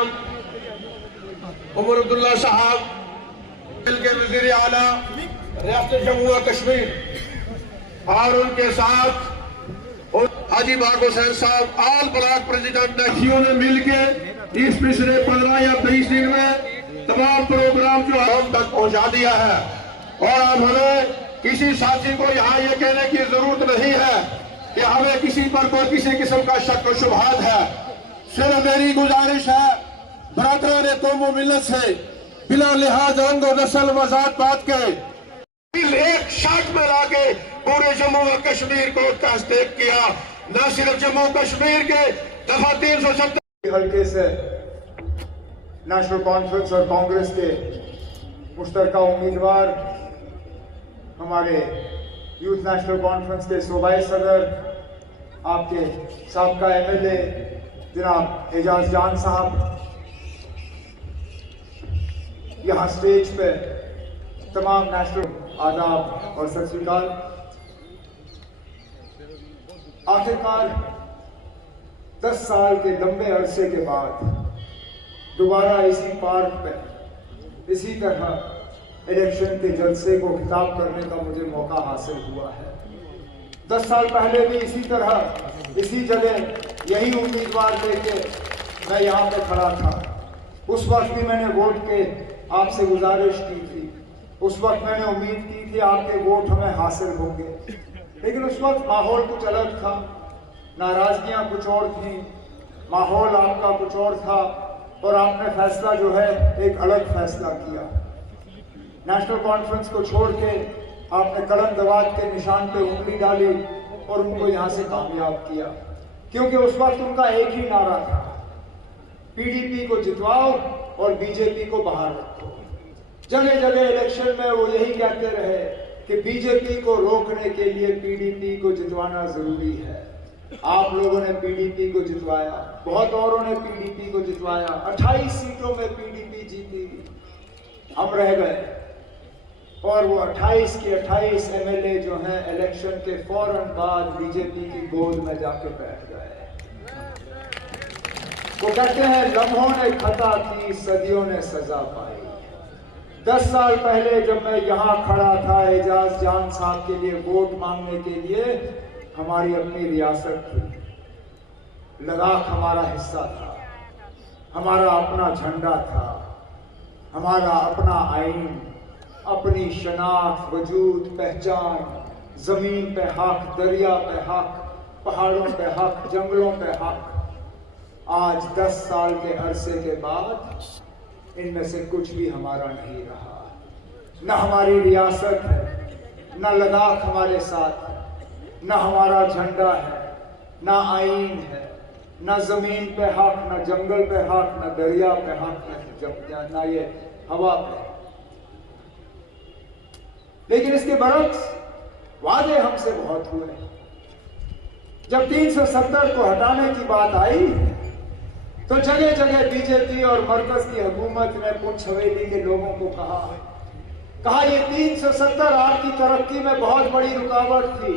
जनाब उमर अब्दुल्ला साहब के वज़ीर आला रियासत जम्मू और कश्मीर और उनके साथ हाजी बाग हुसैन साहब आल ब्लॉक प्रेसिडेंट नशियों ने मिलकर इस पिछले 15 या 20 दिन में तमाम प्रोग्राम जो हम तक पहुंचा दिया है। और अब हमें किसी साथी को यहाँ ये कहने की जरूरत नहीं है कि हमें किसी पर कोई किसी किस्म का शक और शुबहात है। सिर्फ मेरी गुजारिश है बरादरान कौम व मिल्लत से बिला लिहाज रंग और नस्ल व जात पात के एक शर्त में लाके पूरे जम्मू और कश्मीर को तस्दीक किया। न सिर्फ जम्मू कश्मीर के दफा 370 हल्के से नेशनल कॉन्फ्रेंस और कांग्रेस के मुश्तरका उम्मीदवार हमारे यूथ नेशनल कॉन्फ्रेंस के सूबाई सदर आपके साबका MLA जनाब एजाज जान साहब यहाँ स्टेज पे तमाम नेशनल आदाब और सत श्री अकाल। आखिरकार 10 साल के लंबे अरसे के बाद दोबारा इसी पार्क पे इसी तरह इलेक्शन के जलसे को खिताब करने का मुझे मौका हासिल हुआ है। 10 साल पहले भी इसी तरह इसी जगह यही उम्मीदवार लेके मैं यहाँ पे खड़ा था। उस वक्त भी मैंने वोट के आपसे गुजारिश की थी, उस वक्त मैंने उम्मीद की थी आपके वोट हमें हासिल होंगे, लेकिन उस वक्त माहौल कुछ अलग था, नाराजगियां कुछ और थी, माहौल आपका कुछ और था और आपने फैसला जो है एक अलग फैसला किया। नेशनल कॉन्फ्रेंस को छोड़ के आपने कलम दवात के निशान पे उंगली डाली और उनको यहाँ से कामयाब किया, क्योंकि उस वक्त उनका एक ही नारा था, PDP को जितवाओ और BJP को बाहर रखो। जगह जगह इलेक्शन में वो यही कहते रहे कि BJP को रोकने के लिए PDP को जितवाना जरूरी है। आप लोगों ने PDP को जितवाया, बहुत औरों ने PDP को जितवाया, 28 सीटों में PDP जीती, हम रह गए और वो 28 के 28 MLA जो हैं इलेक्शन के फौरन बाद BJP की गोद में जाके बैठ गए। वो कहते हैं लम्हों ने खता की सदियों ने सजा पाई। 10 साल पहले जब मैं यहाँ खड़ा था एजाज जान साहब के लिए वोट मांगने के लिए, हमारी अपनी रियासत थी, लद्दाख हमारा हिस्सा था, हमारा अपना झंडा था, हमारा अपना आईन, अपनी शनाख्त, वजूद, पहचान, जमीन पे हक, दरिया पे हक, पहाड़ों पे हक, जंगलों पे हक। आज 10 साल के अरसे के बाद इनमें से कुछ भी हमारा नहीं रहा। न हमारी रियासत है, न लद्दाख हमारे साथ है, न हमारा झंडा है, न आईन है, न जमीन पे हक, न जंगल पे हक, न दरिया पे हक, न ये हवा पे। लेकिन इसके बरक्स वादे हमसे बहुत हुए। जब 370 को हटाने की बात आई तो जगह जगह BJP और मरकज की हुकूमत ने पुंछ हवेली के लोगों को कहा ये 370 आपकी तरक्की में बहुत बड़ी रुकावट थी।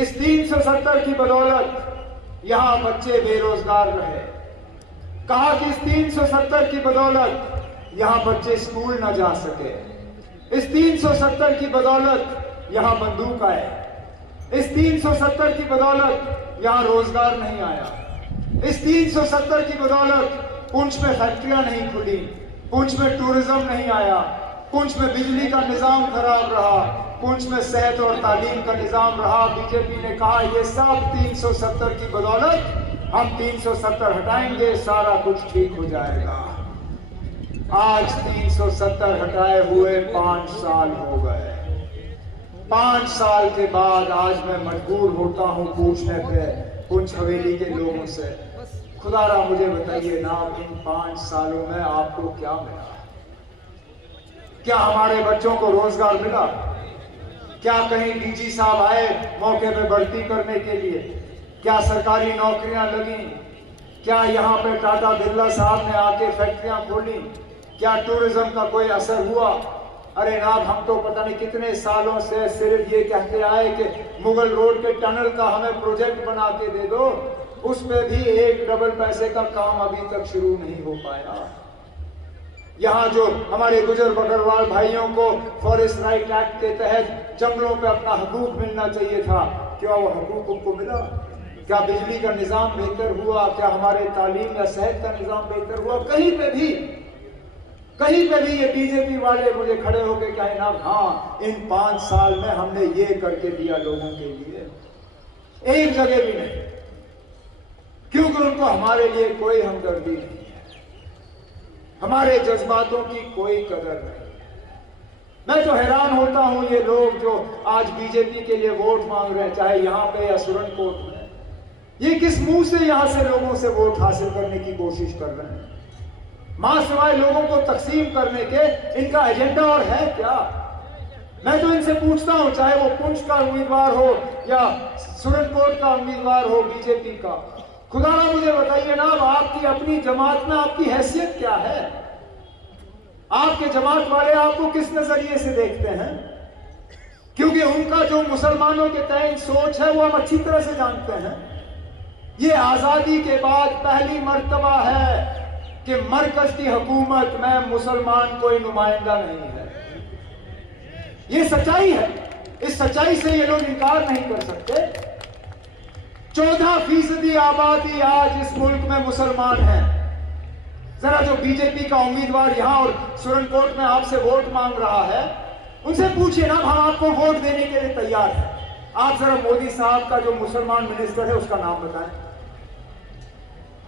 इस 370 की बदौलत यहाँ बच्चे बेरोजगार रहे। कहा कि इस 370 की बदौलत यहाँ बच्चे स्कूल न जा सके। इस 370 की बदौलत यहाँ बंदूक आए। इस 370 की बदौलत यहाँ रोजगार नहीं आया। इस 370 की बदौलत पुंछ में फैक्ट्रियां नहीं खुली, पुंछ में टूरिज्म नहीं आया, पुंछ में बिजली का निजाम खराब रहा, पुंछ में सेहत और तालीम का निजाम रहा। BJP ने कहा ये सब 370 की बदौलत, हम 370 हटाएंगे, सारा कुछ ठीक हो जाएगा। आज 370 हटाए हुए 5 साल हो गए। 5 साल के बाद आज मैं मजबूर होता हूं पूछने पे पुंछ हवेली के लोगों से, खुदारा मुझे बताइए ना, इन 5 सालों में आपको क्या मिला? क्या हमारे बच्चों को रोजगार मिला? क्या कहीं DG साहब आए मौके पे भर्ती करने के लिए? क्या सरकारी नौकरियां लगी? क्या यहाँ पे टाटा बिरला साहब ने आके फैक्ट्रियां खोली? क्या टूरिज्म का कोई असर हुआ? अरे नाब, हम तो पता नहीं कितने सालों से सिर्फ ये कहते आए कि मुगल रोड के टनल का हमें प्रोजेक्ट बना के दे दो, उस पे भी एक डबल पैसे का काम अभी तक शुरू नहीं हो पाया। यहाँ जो हमारे गुजर बकरवाल भाइयों को फॉरेस्ट राइट एक्ट के तहत जंगलों पे अपना हकूक मिलना चाहिए था, क्या वो हकूक उनको मिला? क्या बिजली का निजाम बेहतर हुआ? क्या हमारे तालीम या सेहत का निजाम बेहतर हुआ? कहीं पे भी ये बीजेपी वाले मुझे खड़े होकर कहे ना, हाँ इन 5 साल में हमने ये करके दिया लोगों के लिए, एक जगह भी नहीं, क्योंकि उनको हमारे लिए कोई हमदर्दी नहीं है, हमारे जज्बातों की कोई कदर नहीं है। मैं तो हैरान होता हूं ये लोग जो आज बीजेपी के लिए वोट मांग रहे हैं, चाहे यहां पे या सुरनकोट में, ये किस मुंह से यहां से लोगों से वोट हासिल करने की कोशिश कर रहे हैं? मां सिवाय लोगों को तकसीम करने के इनका एजेंडा और है क्या? मैं तो इनसे पूछता हूं, चाहे वो पुंछ का उम्मीदवार हो या सुरनकोट का उम्मीदवार हो बीजेपी का, खुदा ना मुझे बताइए ना, आपकी अपनी जमात में आपकी हैसियत क्या है? आपके जमात वाले आपको किस नजरिए से देखते हैं? क्योंकि उनका जो मुसलमानों के तय सोच है वो हम अच्छी तरह से जानते हैं। ये आजादी के बाद पहली मर्तबा है कि मरकज की हुकूमत में मुसलमान कोई नुमाइंदा नहीं है। ये सच्चाई है, इस सच्चाई से ये लोग इनकार नहीं कर सकते। 14% आबादी आज इस मुल्क में मुसलमान है। जरा जो बीजेपी का उम्मीदवार यहां और सुरनकोट में आपसे वोट मांग रहा है, उनसे पूछिए ना, हम आपको वोट देने के लिए तैयार हैं। आप जरा मोदी साहब का जो मुसलमान मिनिस्टर है उसका नाम बताएं।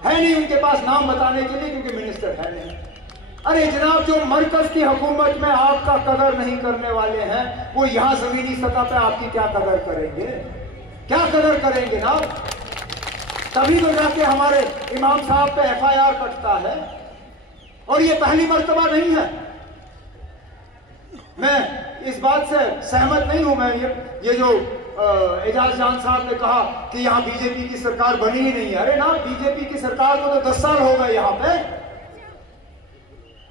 है नहीं उनके पास नाम बताने के लिए, क्योंकि मिनिस्टर है नहीं। अरे जनाब, जो मरकज की हुकूमत में आपका कदर नहीं करने वाले हैं, वो यहां जमीनी सतह पे आपकी क्या कदर करेंगे? क्या कदर करेंगे ना? तभी तो जाके हमारे इमाम साहब पे FIR कटता है, और ये पहली मर्तबा नहीं है। मैं इस बात से सहमत नहीं हूं। मैं ये जो एजाज जान साहब ने कहा कि यहां बीजेपी की सरकार बनी ही नहीं है, अरे ना, बीजेपी की सरकार को तो 10 साल हो गए यहां पे।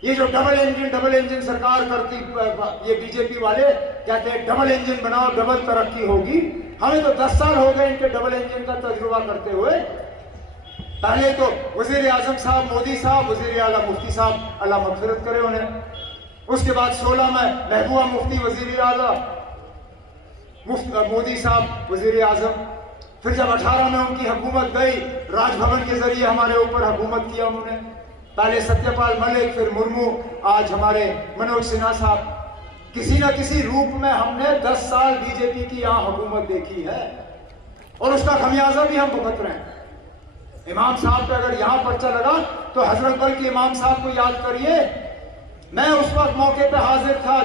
ये जो डबल इंजन सरकार करती, ये बीजेपी वाले कहते हैं डबल इंजन बनाओ, डबल तरक्की होगी। हमें तो 10 साल हो गए इनके डबल इंजन का तजुर्बा करते हुए। पहले तो वजीर आजम साहब मोदी साहब, वजीर आला मुफ्ती साहब, अल्लाह मगफिरत करे उन्हें। उसके बाद 16 में महबूबा मुफ्ती वजीर आला, मोदी साहब वजीर आजम। फिर जब 18 में उनकी हुकूमत गई, राजभवन के जरिए हमारे ऊपर हुकूमत किया उन्होंने। पहले सत्यपाल मलिक, फिर मुर्मू, आज हमारे मनोज सिन्हा साहब। किसी ना किसी रूप में हमने 10 साल बीजेपी की यहां हुकूमत देखी है, और उसका खमियाजा भी हम भुगत रहे हैं। इमाम साहब पे अगर यहां पर्चा लगा तो हजरत बल के इमाम साहब को याद करिए। मैं उस वक्त मौके पे हाजिर था,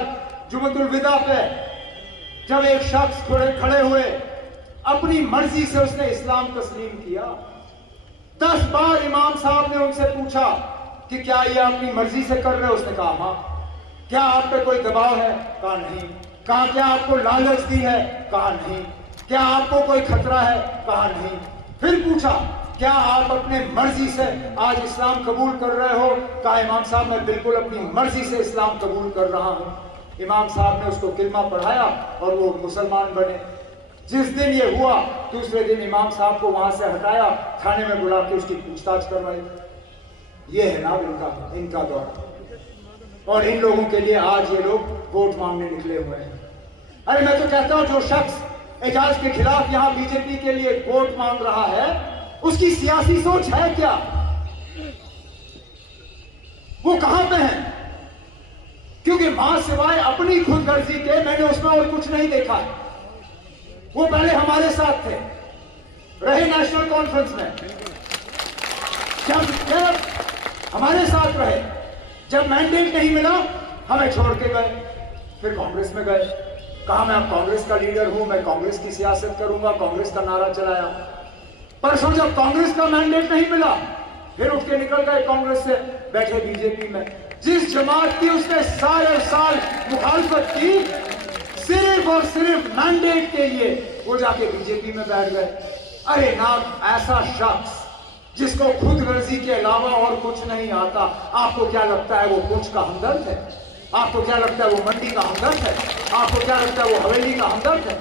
जुमतुल विदा पे, जब एक शख्स खड़े हुए, अपनी मर्जी से उसने इस्लाम तस्लीम किया। 10 बार इमाम साहब ने उनसे पूछा कि क्या ये अपनी मर्जी से कर रहे हो? उसने कहा हाँ। क्या आप पे कोई दबाव है? कहा नहीं। कहा क्या आपको लालच दी है? कहा नहीं। क्या आपको कोई खतरा है? कहा नहीं। फिर पूछा क्या आप अपने मर्जी से आज इस्लाम कबूल कर रहे हो? कहा इमाम साहब मैं बिल्कुल अपनी मर्जी से इस्लाम कबूल कर रहा हूं। इमाम साहब ने उसको कलिमा पढ़ाया और वो मुसलमान बने। जिस दिन ये हुआ, दूसरे दिन इमाम साहब को वहां से हटाया, थाने में बुला के उसकी पूछताछ करवाई। ये है ना इनका दौर। और इन लोगों के लिए आज ये लोग वोट मांगने निकले हुए हैं। अरे मैं तो कहता हूं, जो शख्स एजाज के खिलाफ यहां बीजेपी के लिए वोट मांग रहा है, उसकी सियासी सोच है क्या? वो कहां पे है? क्योंकि मां सिवाय अपनी खुदगर्जी के मैंने उसमें और कुछ नहीं देखा है। वो पहले हमारे साथ थे, रहे नेशनल कॉन्फ्रेंस में, जब हमारे साथ रहे, जब मैंडेट नहीं मिला हमें छोड़ के गए, फिर कांग्रेस में गए। कहा मैं अब कांग्रेस का लीडर हूं, मैं कांग्रेस की सियासत करूंगा, कांग्रेस का नारा चलाया। परसों जब कांग्रेस का मैंडेट नहीं मिला, फिर उठ के निकल गए कांग्रेस से, बैठे बीजेपी में। जिस जमात की उसने सारे साल मुखालफत की, सिर्फ और सिर्फ मैंडेट के लिए वो जाके बीजेपी में बैठ गए। अरे ना, ऐसा शख्स जिसको खुद गर्जी के अलावा और कुछ नहीं आता, आपको क्या लगता है वो पुंछ का हमदर्द है? आपको क्या लगता है वो मंडी का हमदर्द है? आपको क्या लगता है वो हवेली का हमदर्द है?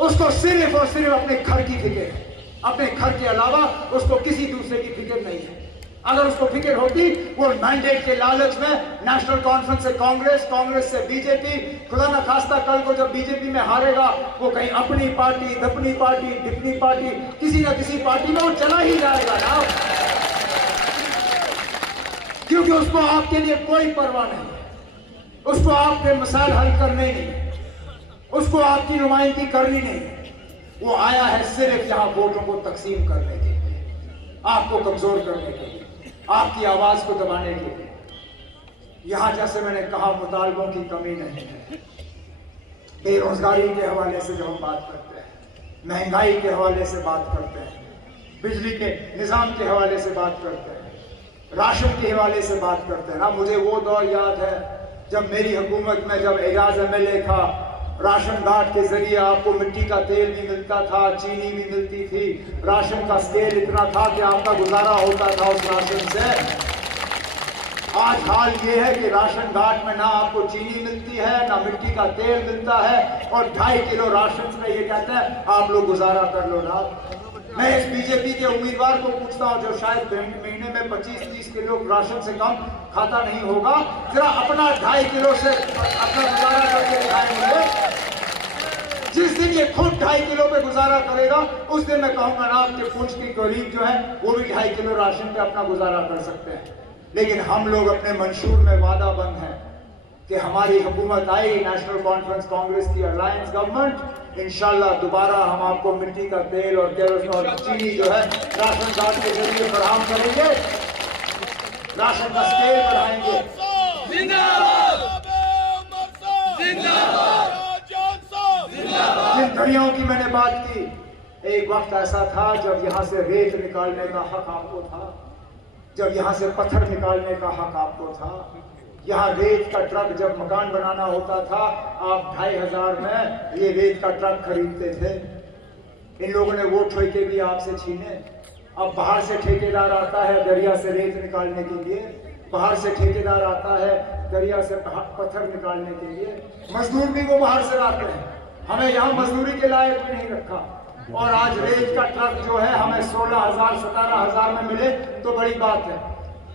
उसको सिर्फ और सिर्फ अपने घर की फिक्र है। अपने घर के अलावा उसको किसी दूसरे की फिक्र नहीं है। अगर उसको फिक्र होती, वो मैंडेट के लालच में नेशनल कॉन्फ्रेंस से कांग्रेस, कांग्रेस से बीजेपी, खुदा न खास्ता कल को जब बीजेपी में हारेगा वो कहीं अपनी पार्टी, दपनी पार्टी, डिपनी पार्टी, किसी न किसी पार्टी में वो चला ही जाएगा ना, क्योंकि उसको आपके लिए कोई परवाह नहीं है, उसको आपके मसाइल हल करने नहीं, उसको आपकी नुमाइंदगी करनी नहीं। वो आया है सिर्फ यहाँ वोटों को तकसीम करने के लिए, आपको कमजोर करने के लिए, आपकी आवाज को दबाने के लिए। यहां जैसे मैंने कहा मुतालबों की कमी नहीं है। बेरोजगारी के हवाले से जब हम बात करते हैं, महंगाई के हवाले से बात करते हैं, बिजली के निजाम के हवाले से बात करते हैं, राशन के हवाले से बात करते हैं ना। मुझे वो दौर याद है जब मेरी हुकूमत में, जब एजाज MLA था, राशन कार्ड के जरिए आपको मिट्टी का तेल भी मिलता था, चीनी भी मिलती थी, राशन का स्केल इतना था कि आपका गुजारा होता था उस राशन से। आज हाल ये है कि राशन कार्ड में ना आपको चीनी मिलती है, ना मिट्टी का तेल मिलता है, और 2.5 किलो राशन में ये कहते हैं आप लोग गुजारा कर लो ना। मैं इस बीजेपी के उम्मीदवार को पूछता हूं जो शायद महीने में 25-30 किलो राशन से कम खाता नहीं होगा, जरा अपना 2.5 किलो से अपना गुजारा करके दिखाएंगे। जिस दिन ये खुद 2.5 किलो पे गुजारा करेगा, उस दिन मैं कहूंगा ना आपके पुंछ की गरीब जो है वो भी 2.5 किलो राशन पे अपना गुजारा कर सकते हैं। लेकिन हम लोग अपने मंशूर में वादा बंद हैं कि हमारी हुकूमत आई, नेशनल कॉन्फ्रेंस कांग्रेस की अलायंस गवर्नमेंट, इंशाल्लाह दोबारा हम आपको मिट्टी का तेल और केरोसिन और चीनी जो है राशन कार्ड के जरिए फराहम करेंगे, राशन का स्केल बढ़ाएंगे। जिन दरियाओं की मैंने बात की, एक वक्त ऐसा था जब यहाँ से रेत निकालने का हक आपको था, जब यहाँ से पत्थर निकालने का हक आपको था। यहाँ रेत का ट्रक जब मकान बनाना होता था, आप 2,500 में ये रेत का ट्रक खरीदते थे। इन लोगों ने वो ठेके भी आपसे छीने। अब बाहर से ठेकेदार आता है दरिया से रेत निकालने के लिए, बाहर से ठेकेदार आता है दरिया से पत्थर निकालने के लिए, मजदूर भी वो बाहर से लाते हैं। हमें यहाँ मजदूरी के लायक भी नहीं रखा, और आज रेत का ट्रक जो है हमें 16,000-17,000 में मिले तो बड़ी बात है।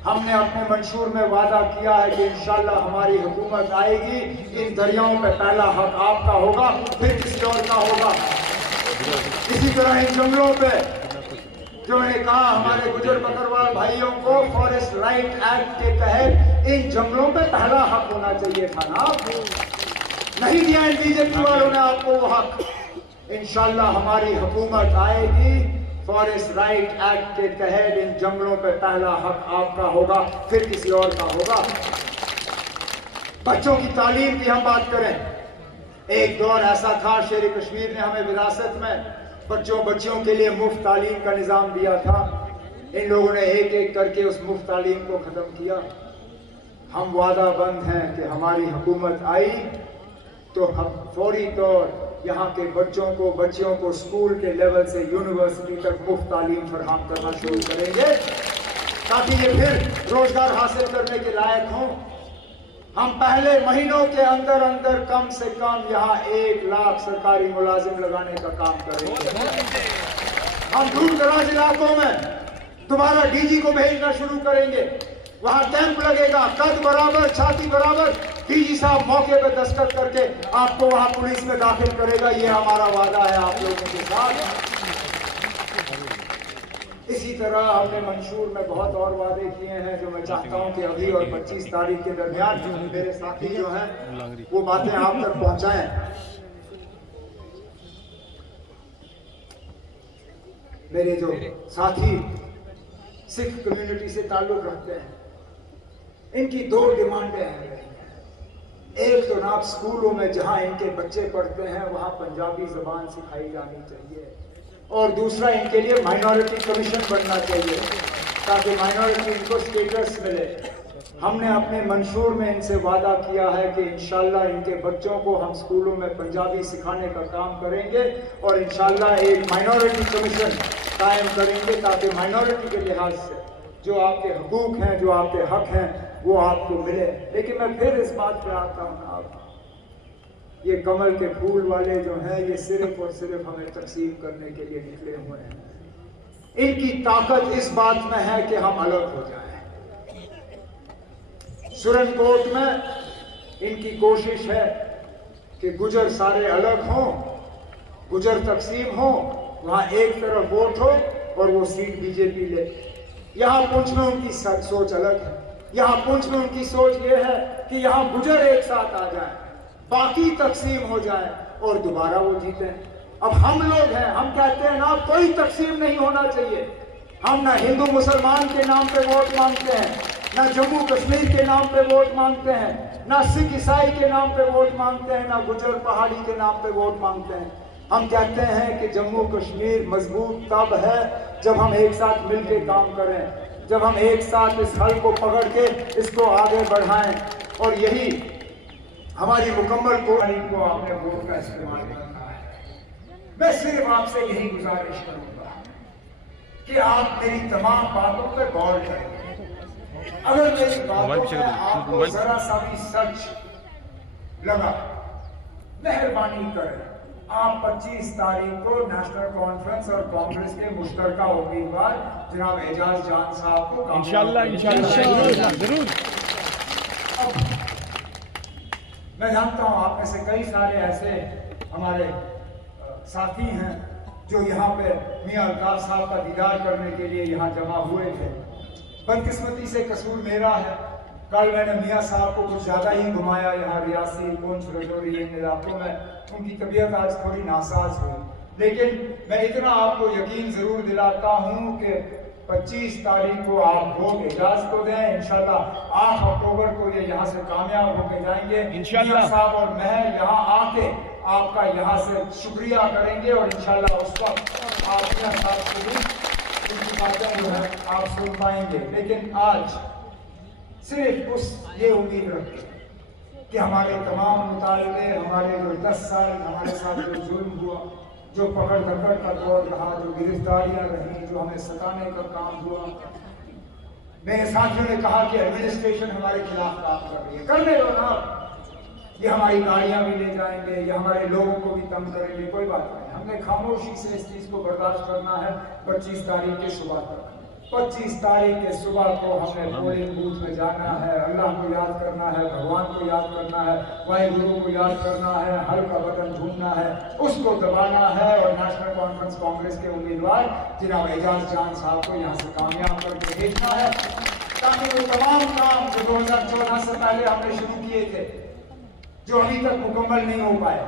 हमने अपने मंशूर में वादा किया है कि इंशाल्लाह हमारी हुकूमत आएगी, इन दरियाओं पे पहला हक आपका होगा, फिर किसी और का होगा। इसी तरह इन जंगलों पे जो मैंने कहा, हमारे गुजर बकरवाल भाइयों को फॉरेस्ट राइट एक्ट के तहत इन जंगलों पे पहला हक होना चाहिए था ना, नहीं दिया इन बीजेपी वालों ने आपको वो हक। इंशाल्लाह हमारी हुकूमत आएगी, फॉरेस्ट राइट एक्ट के तहत इन जंगलों पे पहला हक आपका होगा, फिर किसी और का होगा। बच्चों की तालीम की हम बात करें, एक दौर ऐसा था शेर कश्मीर ने हमें विरासत में बच्चों के लिए मुफ्त तालीम का निजाम दिया था। इन लोगों ने एक एक करके उस मुफ्त तालीम को खत्म किया। हम वादा बंद हैं कि हमारी हुकूमत आई तो हम फौरी तौर यहाँ के बच्चियों को स्कूल के लेवल से यूनिवर्सिटी तक मुफ्त तालीम फराहम करना शुरू करेंगे, ताकि ये फिर रोजगार हासिल करने के लायक हों। हम पहले महीनों के अंदर अंदर कम से कम यहाँ 1 लाख सरकारी मुलाजिम लगाने का काम करेंगे। हम दूर दराज इलाकों में दोबारा DG को भेजना शुरू करेंगे, वहां कैंप लगेगा, कद बराबर छाती बराबर, DG साहब मौके पर दस्तखत करके आपको वहां पुलिस में दाखिल करेगा। ये हमारा वादा है आप लोगों के साथ। इसी तरह हमने मंशूर में बहुत और वादे किए हैं जो मैं चाहता हूं कि अभी और 25 तारीख के दरमियान मेरे साथी जो हैं वो बातें आप तक पहुंचाएं। मेरे जो साथी सिख कम्युनिटी से ताल्लुक रखते हैं, इनकी 2 डिमांडें हैं। एक तो ना स्कूलों में जहां इनके बच्चे पढ़ते हैं वहां पंजाबी जबान सिखाई जानी चाहिए, और दूसरा इनके लिए माइनॉरिटी कमीशन बनना चाहिए ताकि माइनॉरिटी इनको स्टेटस मिले। हमने अपने मंशूर में इनसे वादा किया है कि इंशाल्लाह इनके बच्चों को हम स्कूलों में पंजाबी सिखाने का काम करेंगे, और इंशाल्लाह एक माइनॉरिटी कमीशन कायम करेंगे ताकि माइनॉरिटी के लिहाज से जो आपके हकूक हैं, जो आपके हक हैं, वो आपको मिले। लेकिन मैं फिर इस बात पे आता हूँ, आप ये कमल के फूल वाले जो हैं ये सिर्फ और सिर्फ हमें तकसीम करने के लिए निकले हुए हैं। इनकी ताकत इस बात में है कि हम अलग हो जाएं। सुरनकोट में इनकी कोशिश है कि गुजर सारे अलग हों, गुजर तकसीम हो, वहां एक तरफ वोट हो और वो सीट बीजेपी ले। यहां पुंछ में उनकी सोच अलग है। यहां पुंछ में उनकी सोच ये है कि यहां गुजर एक साथ आ जाए, बाकी तकसीम हो जाए और दोबारा वो जीते। अब हम लोग हैं, हम कहते हैं ना कोई तकसीम नहीं होना चाहिए। हम ना हिंदू मुसलमान के नाम पे वोट मांगते हैं, ना जम्मू कश्मीर के नाम पे वोट मांगते हैं, ना सिख ईसाई के नाम पे वोट मांगते हैं, ना गुजर पहाड़ी के नाम पे वोट मांगते हैं। हम कहते हैं कि जम्मू कश्मीर मजबूत तब है जब हम एक साथ मिलकर काम करें, जब हम एक साथ इस हल को पकड़ के इसको आगे बढ़ाएं। और यही हमारी मुकम्मल कोशिश को आपने वोट का इस्तेमाल करना है। मैं सिर्फ आपसे यही गुजारिश करूंगा कि आप मेरी तमाम बातों पर गौर करें। अगर मेरी बातों में आपको जरा सा भी सच लगा, मेहरबानी करें आप 25 तारीख को नेशनल कॉन्फ्रेंस और कांग्रेस के मुश्तरका उम्मीदवार जनाब एजाज जान साहब को इंशाल्लाह जरूर। मैं जानता हूं आप में से कई सारे ऐसे हमारे साथी हैं जो यहाँ पे मियां अल्ताफ साहब का दीदार करने के लिए यहाँ जमा हुए थे। बदकिस्मती से कसूर मेरा है, कल मैंने मियां साहब को कुछ ज्यादा ही घुमाया यहाँ रियासी, पुंछ, रजौरी इन इलाकों में। उनकी तबीयत आज थोड़ी नासाज हुई, लेकिन मैं इतना आपको यकीन जरूर दिलाता हूँ कि 25 तारीख को आप वोट एजाज को दें। इंशाल्लाह 8 अक्टूबर को ये यहाँ से कामयाब होकर जाएंगे इंशाल्लाह। साहब और मैं यहाँ आके आपका यहाँ से शुक्रिया करेंगे और इंशाल्लाह उस वक्त आप साहब को भी उनकी बातें जो है आप सुन पाएंगे। लेकिन आज सिर्फ उस ये उम्मीद रखें कि हमारे तमाम मुतालबे, हमारे जो 10 साल हमारे साथ जो जुल्म हुआ, जो पकड़ धकड़ का दौर रहा, जो गिरफ्तारियां रही, जो हमें सताने का काम हुआ, मेरे साथियों ने कहा कि एडमिनिस्ट्रेशन हमारे खिलाफ काम कर रही है। करने दो ना, ये हमारी गाड़ियां भी ले जाएंगे, ये हमारे लोगों को भी तंग करेंगे, कोई बात नहीं। हमने खामोशी से इस चीज को बर्दाश्त करना है। 25 तारीख की सुबह तक, 25 तारीख के सुबह को हमने पोलिंग बूथ में जाना है, अल्लाह को याद करना है, भगवान को याद करना है, वाहिगुरु को याद करना है, हल का बटन ढूंढना है, उसको दबाना है और नेशनल कॉन्फ्रेंस कांग्रेस के उम्मीदवार जनाब एजाज जान साहब को यहाँ से कामयाब करके भेजना है, ताकि वो तमाम काम जो 2014 से पहले हमने शुरू किए थे, जो अभी तक मुकम्मल नहीं हो पाए,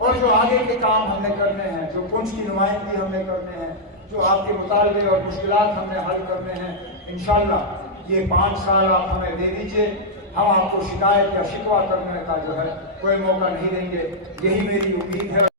और जो आगे के काम हमने करने हैं, जो पुंछ की नुमाइंदगी हमने करने हैं, जो आपके मुतालबे और मुश्किलात हमने हल करने हैं, इंशाल्लाह ये 5 साल आप हमें दे दीजिए। हम आपको शिकायत या शिकवा करने का जो है कोई मौका नहीं देंगे। यही मेरी उम्मीद है।